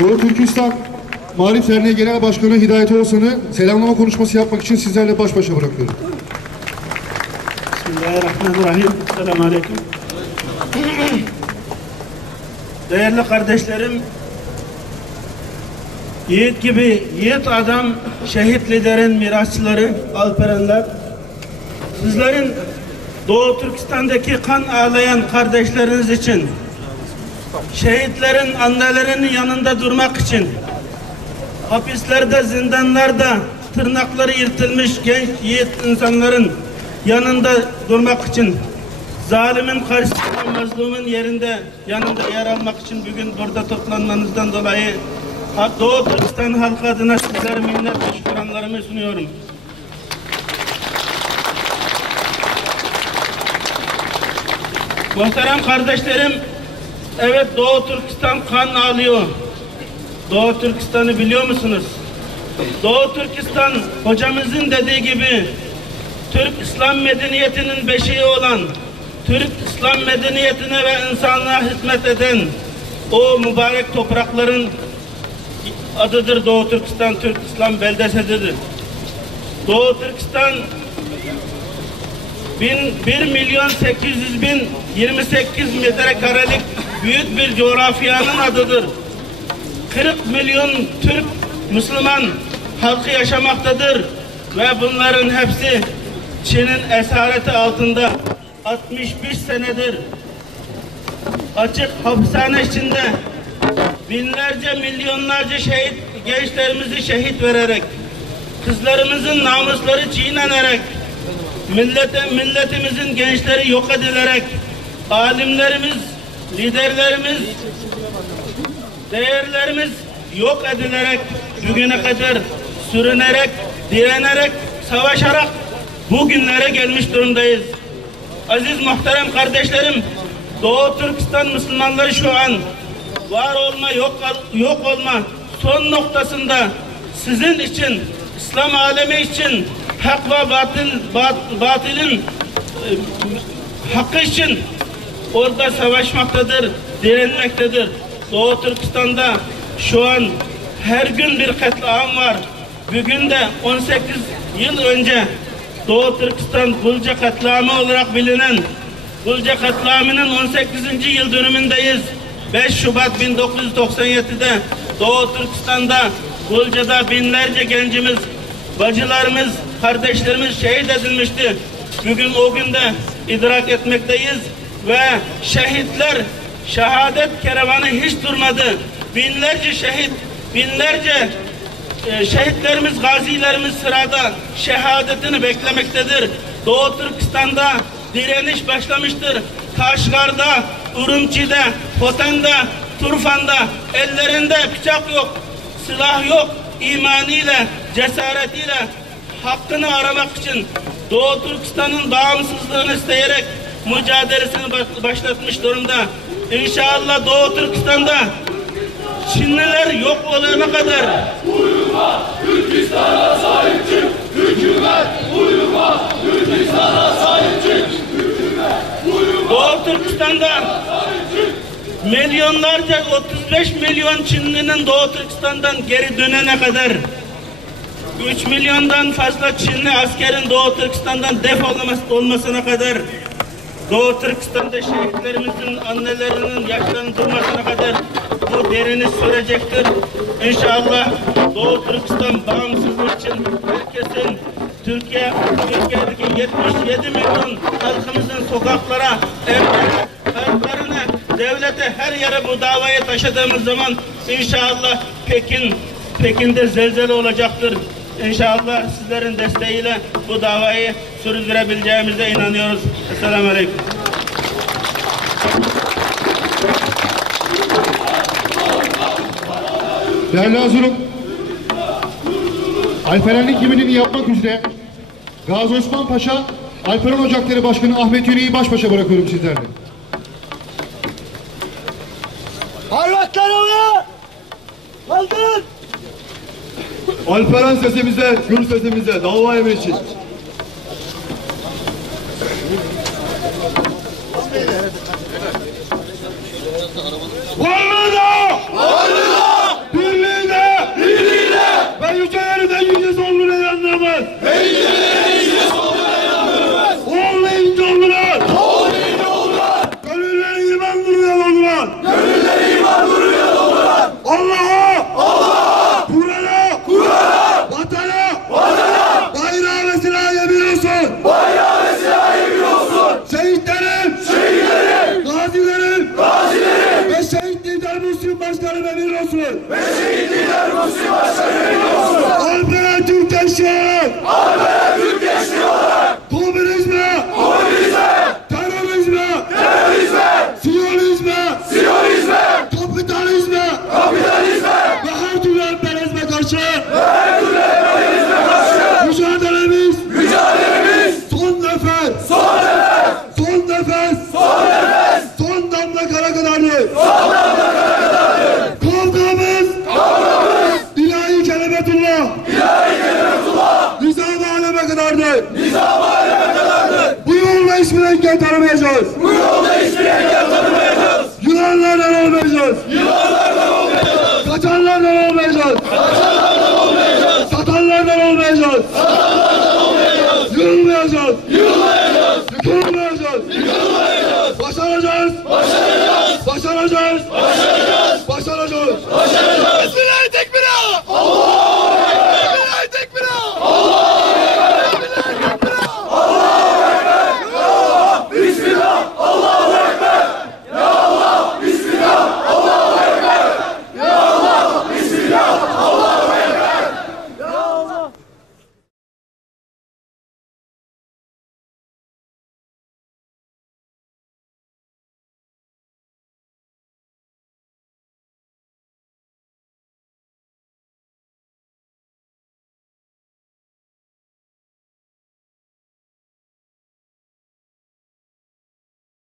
Doğu Türkistan Marif Derneği Genel Başkanı Hidayet Oğuzhan'ı selamlama konuşması yapmak için sizlerle baş başa bırakıyorum. Bismillahirrahmanirrahim. Selamun Aleyküm. Değerli kardeşlerim, yiğit gibi yiğit adam, şehit liderin mirasçıları, Alperenler, sizlerin Doğu Türkistan'daki kan ağlayan kardeşleriniz için, şehitlerin annelerinin yanında durmak için, hapislerde, zindanlarda tırnakları yırtılmış genç yiğit insanların yanında durmak için, zalimin karşısında mazlumun yanında yer almak için bugün burada toplanmanızdan dolayı Doğu Türkistan halkı adına sizlere minnet ve şükranlarımı sunuyorum. Muhterem kardeşlerim, evet, Doğu Türkistan kan ağlıyor. Doğu Türkistan'ı biliyor musunuz? Doğu Türkistan, hocamızın dediği gibi, Türk İslam medeniyetinin beşiği olan, Türk İslam medeniyetine ve insanlığa hizmet eden o mübarek toprakların adıdır Doğu Türkistan, Türk İslam beldesidir. Doğu Türkistan 1.800.000 28 metrekarelik büyük bir coğrafyanın adıdır. 40 milyon Türk Müslüman halkı yaşamaktadır ve bunların hepsi Çin'in esareti altında 65 senedir açık hapishane içinde binlerce, milyonlarca şehit gençlerimizi şehit vererek, kızlarımızın namusları çiğnenerek, milletimizin gençleri yok edilerek, alimlerimiz, liderlerimiz, değerlerimiz yok edilerek, bugüne kadar sürünerek, direnerek, savaşarak bugünlere gelmiş durumdayız. Aziz muhterem kardeşlerim, Doğu Türkistan Müslümanları şu an var olma, yok olma son noktasında sizin için, İslam alemi için, hak ve batilin hakkı için orada savaşmaktadır, direnmektedir. Doğu Türkistan'da şu an her gün bir katliam var. Bugün de 18 yıl önce Doğu Türkistan Gulca katliamı olarak bilinen Gulca katliamının 18. yıl dönümündeyiz. 5 Şubat 1997'de Doğu Türkistan'da Gulca'da binlerce gencimiz, bacılarımız, kardeşlerimiz şehit edilmişti. Bugün o günde idrak etmekteyiz ve şehitler, şehadet kervanı hiç durmadı. Binlerce şehit, binlerce şehitlerimiz, gazilerimiz sırada şehadetini beklemektedir. Doğu Türkistan'da direniş başlamıştır. Kaşgar'da, Urumçi'de, Hoten'de, Turfan'da ellerinde bıçak yok, silah yok, imaniyle, cesaretiyle hakkını aramak için Doğu Türkistan'ın bağımsızlığını isteyerek mücadelesini başlatmış durumda. İnşallah Doğu Türkistan'da Çinliler yok olana kadar uyuma, Türkistan'a sahip çık, hükümet uyuma, Türkistan'a sahip çık, hükümet uyuma. Doğu Türkistan'da milyonlarca, 35 milyon Çinlinin Doğu Türkistan'dan geri dönene kadar 3 milyondan fazla Çinli askerin Doğu Türkistan'dan olmasına kadar, Doğu Türkistan'da şehitlerimizin annelerinin yaşlarının durmasına kadar bu direniş sürecektir. İnşallah Doğu Türkistan bağımsızlık için herkesin, Türkiye'deki 77 milyon halkımızın sokaklara, evlere, parklarına, devlete, her yere bu davayı taşıdığımız zaman inşallah Pekin'de zelzele olacaktır. İnşallah sizlerin desteğiyle bu davayı sürdürebileceğimize inanıyoruz. Esselamu Aleyküm. Değerli hazırım, Alperenlik yeminini yapmak üzere Gazi Osman Paşa, Alperen Ocakları Başkanı Ahmet Yüreği baş başa bırakıyorum sizlerle. Harvatlarına kaldırın. Alperen sesimize, gür sesimize, dava emri için. Varlığına! oldular. Olmayınca oldular. Gönülleri iman nuruyla doldular. Allah'a, Kur'an'a, vatana, bayrağı ve silaha yemin olsun. Şehitlerim, gazilerim ve şehit lider Müslüm Başkanı emin olsun. Alperen Türk gençliği olarak komünizme, terörizme, siyonizme, kapitalizme ve her türlü emperyalizme karşı mücadelemiz son nefes, son damla kara kadardır. Kavgamız ilahi kelimetullah, nizam-ı aleme kadardır. Bu yolda hiçbir engel tanımayacağız. Yılanlardan olmayacağız. Kaçanlardan olmayacağız. Satanlardan olmayacağız. Yılmayacağız.